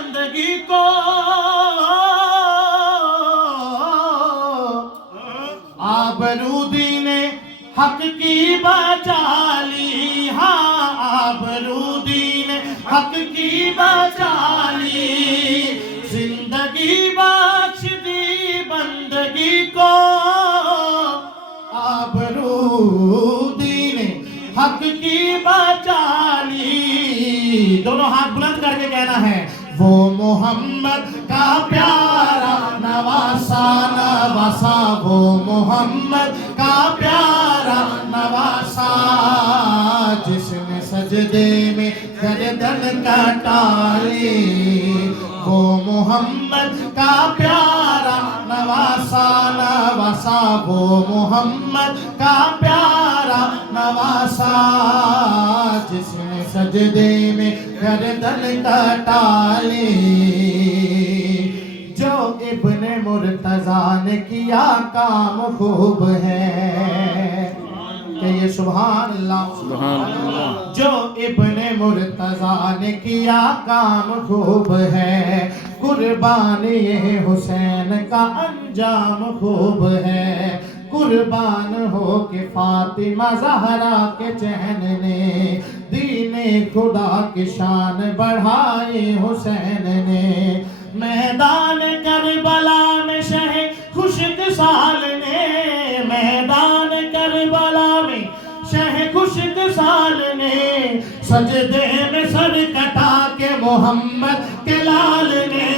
بندگی کو آبرو دین حق کی بچا لی، ہاں آبرو دین حق کی بچا لی، زندگی بخش دی بندگی کو آبرو دین حق کی بچا لی۔ دونوں ہاتھ بلند کر کے کہنا ہے، وہ محمد کا پیارا نواسا نواسا، وہ محمد کا پیارا نواسا، جس نے سجدے میں گردن کٹا لی، وہ محمد کا پیارا نواسا نواسا، وہ محمد کا پیارا نواسا، جس نے سجدے میں گردن کٹا لی۔ جو ابن مرتضیٰ نے کیا کام خوب ہے، کہیے سبحان اللہ۔ جو ابن مرتضیٰ نے کیا کام خوب ہے، قربانی حسین کا انجام خوب ہے، قربان ہو کہ فاطمہ زہرا کے چہن نے دین خدا کی شان بڑھائی حسین نے، میدان کربلا میں شہ خشک سال نے، میدان کربلا میں شہ خشک سال نے، سجدے میں سر کٹا کے محمد کے لال نے،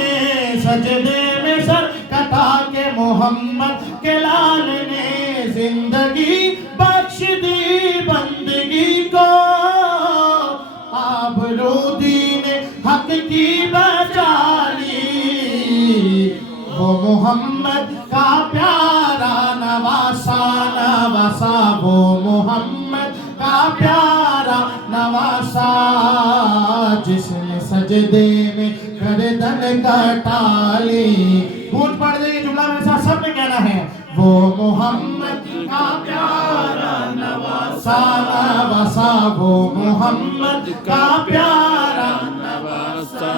سجدے میں سر کٹا کے محمد کے لال نے، زندگی بخش دی بندگی کو آبرو دین حق کی بچا لی، وہ محمد کا پیارا نواسا نواسا، وہ محمد کا پیارا نواسا، جس نے سجدے میں گردن کٹا لی۔ پوچھ پڑھ دیں، یہ جملہ میرے ساتھ سب نے کہنا ہے، وہ محمد کا پیارا نواسا نواسا، وہ محمد کا پیارا نواسا،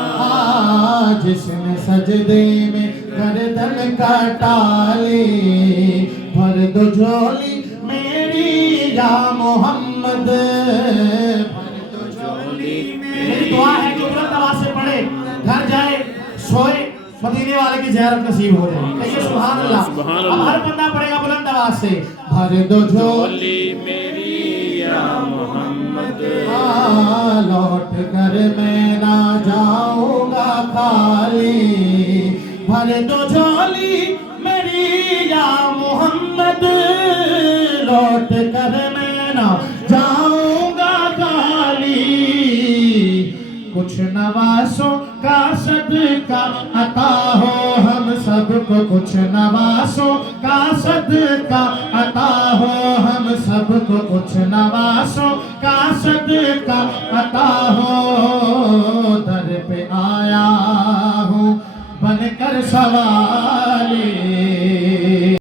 جس نے سجدے میں گردن کٹا لی، بھر دو جھولی میری یا محمد، بھر دو جھولی میری۔ دعا ہے کہ بلند آواز سے پڑھے، گھر جائے سوئے مدینے والے کی زیارت نصیب ہو جائے، کہیے سبحان اللہ۔ اب ہر بندہ پڑھے گا بلند آواز سے، بھر دو جھولی میری یا محمد، لوٹ کر میں نہ جاؤں گا خالی، بھر دو جھولی میری یا محمد، لوٹ کر میں نہ جاؤں گا خالی، کچھ نواسوں کا صدقہ عطا ہو ہم سب کو، کچھ نواسوں کا صدقہ عطا ہو ہم سب کو، کچھ نواسوں کا صدقہ عطا ہو، در پہ آیا ہوں بن کر سوار